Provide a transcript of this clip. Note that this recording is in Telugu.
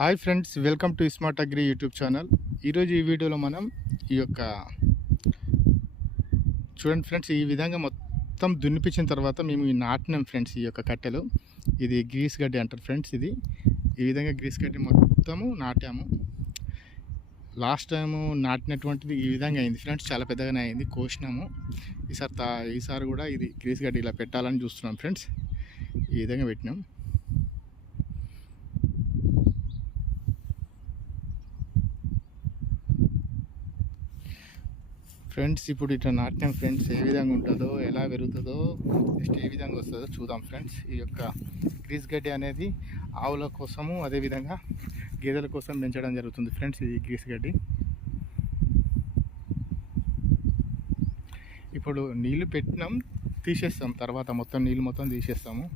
Hi friends, welcome to smart agri YouTube channel. ఈరోజు ఈ వీడియోలో మనం ఈ యొక్క చూడండి ఫ్రెండ్స్, ఈ విధంగా మొత్తం దున్నిపించిన తర్వాత మేము ఈ నాటినాం ఫ్రెండ్స్. ఈ యొక్క కట్టెలు ఇది గ్రీస్ గడ్డి అంటారు ఫ్రెండ్స్. ఇది ఈ విధంగా గ్రీస్ గడ్డి మొత్తము నాటాము. లాస్ట్ టైము నాటినటువంటిది ఈ విధంగా అయింది ఫ్రెండ్స్, చాలా పెద్దగానే అయింది. కోసినాము. ఈసారి కూడా ఇది గ్రీస్ గడ్డి ఇలా పెట్టాలని చూస్తున్నాం ఫ్రెండ్స్. ఈ విధంగా పెట్టినాం ఫ్రెండ్స్. ఇప్పుడు ఇట్లా నాట్యం ఫ్రెండ్స్ ఏ విధంగా ఉంటుందో, ఎలా పెరుగుతుందో, నెక్స్ట్ ఏ విధంగా వస్తుందో చూద్దాం ఫ్రెండ్స్. ఈ యొక్క గ్రీస్ గడ్డి అనేది ఆవుల కోసము, అదేవిధంగా గేదెల కోసం పెంచడం జరుగుతుంది ఫ్రెండ్స్. ఈ గ్రీస్ గడ్డి ఇప్పుడు నీళ్ళు పెట్టినాం, తీసేస్తాం. తర్వాత మొత్తం నీళ్ళు మొత్తం తీసేస్తాము.